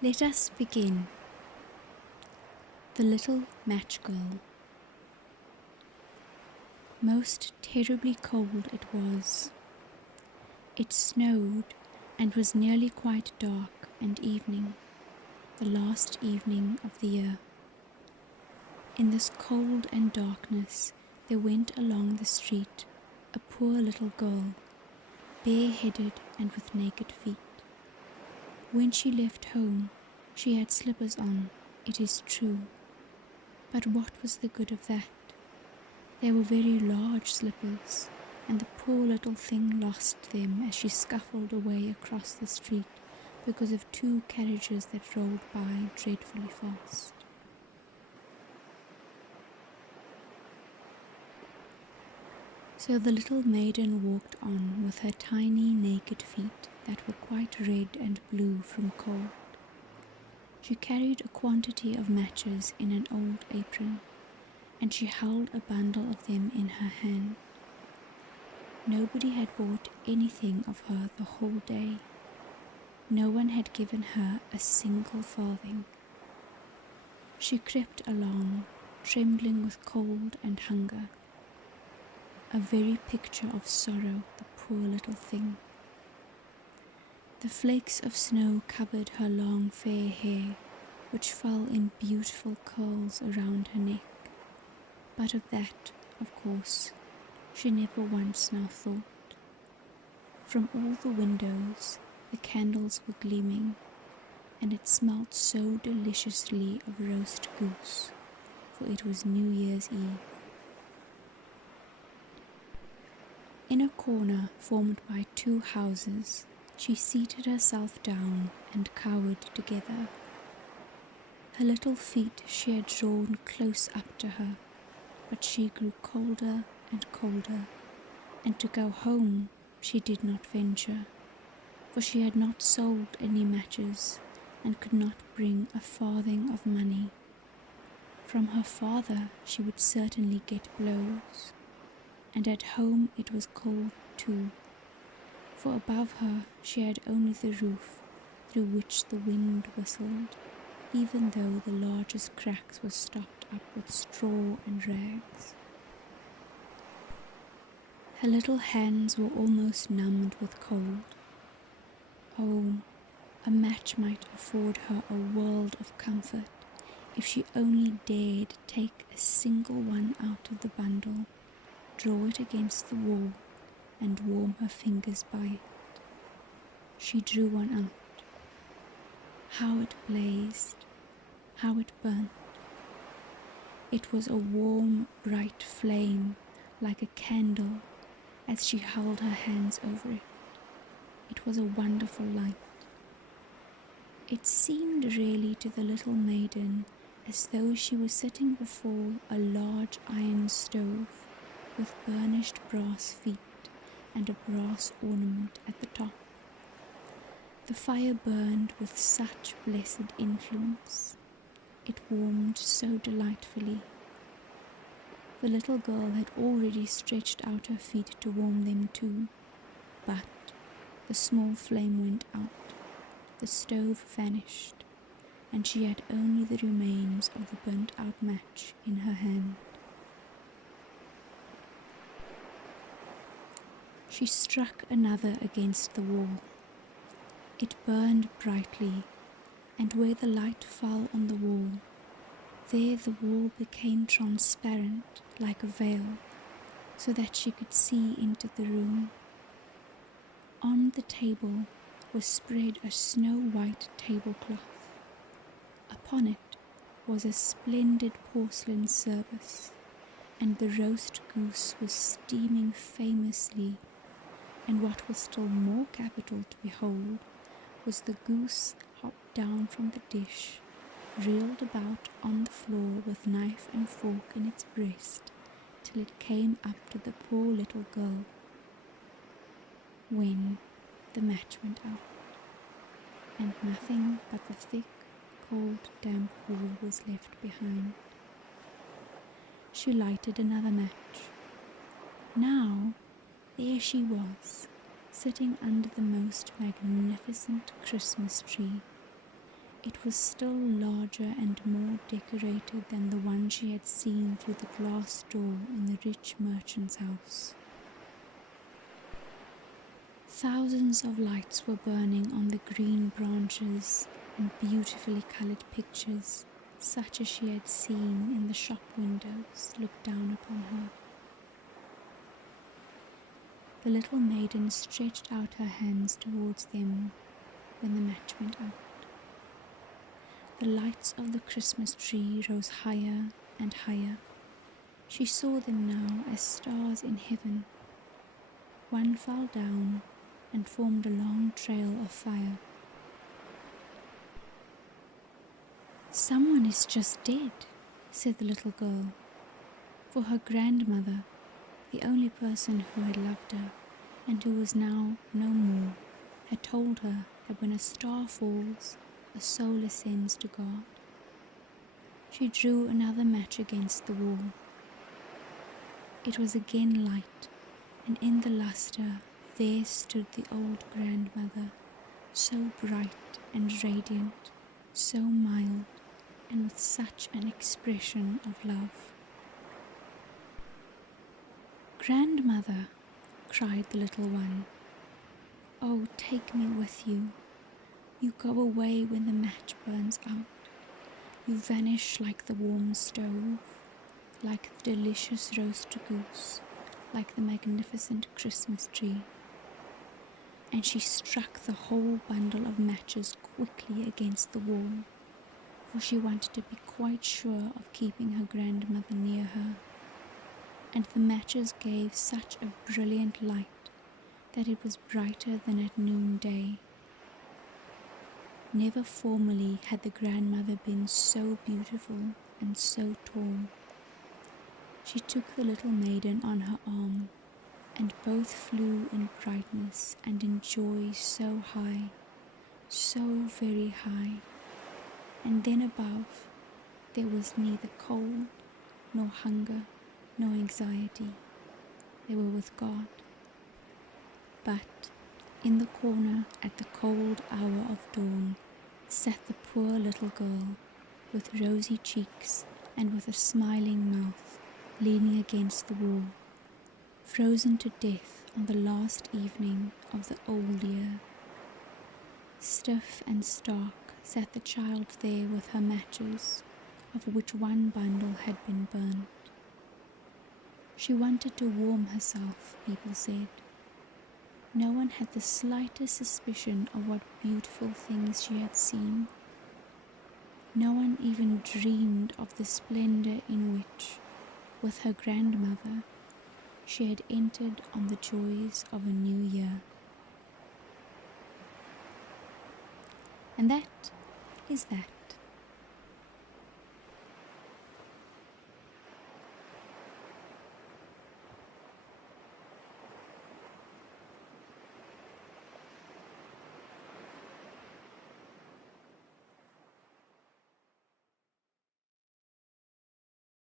Let us begin. The Little Match Girl. Most terribly cold it was. It snowed and was nearly quite dark and evening, the last evening of the year. In this cold and darkness there went along the street a poor little girl, bareheaded and with naked feet. When she left home, she had slippers on, it is true. But what was the good of that? They were very large slippers, and the poor little thing lost them as she scuffled away across the street because of two carriages that rolled by dreadfully fast. So the little maiden walked on with her tiny naked feet that were quite red and blue from cold. She carried a quantity of matches in an old apron, and she held a bundle of them in her hand. Nobody had bought anything of her the whole day. No one had given her a single farthing. She crept along, trembling with cold and hunger. A very picture of sorrow, the poor little thing. The flakes of snow covered her long fair hair, which fell in beautiful curls around her neck. But of that, of course, she never once now thought. From all the windows the candles were gleaming, and it smelt so deliciously of roast goose, for it was New Year's Eve. In a corner formed by two houses, she seated herself down and cowered together. Her little feet she had drawn close up to her, but she grew colder and colder, and to go home she did not venture, for she had not sold any matches and could not bring a farthing of money. From her father she would certainly get blows, and at home it was cold too, for above her she had only the roof through which the wind whistled, even though the largest cracks were stopped up with straw and rags. Her little hands were almost numbed with cold. Oh, a match might afford her a world of comfort if she only dared take a single one out of the bundle, draw it against the wall, and warm her fingers by it. She drew one out. How it blazed, how it burnt. It was a warm, bright flame, like a candle, as she held her hands over it. It was a wonderful light. It seemed really to the little maiden as though she was sitting before a large iron stove with burnished brass feet and a brass ornament at the top. The fire burned with such blessed influence. It warmed so delightfully. The little girl had already stretched out her feet to warm them too, but the small flame went out, the stove vanished, and she had only the remains of the burnt-out match in her hand. She struck another against the wall. It burned brightly, and where the light fell on the wall, there the wall became transparent like a veil, so that she could see into the room. On the table was spread a snow-white tablecloth. Upon it was a splendid porcelain service, and the roast goose was steaming famously, and what was still more capital to behold was the goose hopped down from the dish, reeled about on the floor with knife and fork in its breast, till it came up to the poor little girl, when the match went out, and nothing but the thick, cold, damp wall was left behind. She lighted another match. Now, there she was, sitting under the most magnificent Christmas tree. It was still larger and more decorated than the one she had seen through the glass door in the rich merchant's house. Thousands of lights were burning on the green branches, and beautifully colored pictures, such as she had seen in the shop windows, looked down upon her. The little maiden stretched out her hands towards them when the match went out. The lights of the Christmas tree rose higher and higher. She saw them now as stars in heaven. One fell down and formed a long trail of fire. "Someone is just dead," said the little girl, for her grandmother, the only person who had loved her and who was now no more, had told her that when a star falls, a soul ascends to God. She drew another match against the wall. It was again light, and in the lustre there stood the old grandmother, so bright and radiant, so mild, and with such an expression of love. "Grandmother," cried the little one, "oh, take me with you. You go away when the match burns out. You vanish like the warm stove, like the delicious roast goose, like the magnificent Christmas tree." And she struck the whole bundle of matches quickly against the wall, for she wanted to be quite sure of keeping her grandmother near her. And the matches gave such a brilliant light that it was brighter than at noonday. Never formerly had the grandmother been so beautiful and so tall. She took the little maiden on her arm, and both flew in brightness and in joy so high, so very high. And then above there was neither cold, nor hunger, nor anxiety. They were with God. But in the corner at the cold hour of dawn sat the poor little girl, with rosy cheeks and with a smiling mouth, leaning against the wall, frozen to death on the last evening of the old year. Stiff and stark sat the child there with her matches, of which one bundle had been burnt. She wanted to warm herself, people said. No one had the slightest suspicion of what beautiful things she had seen. No one even dreamed of the splendor in which, with her grandmother, she had entered on the joys of a new year. And that is that.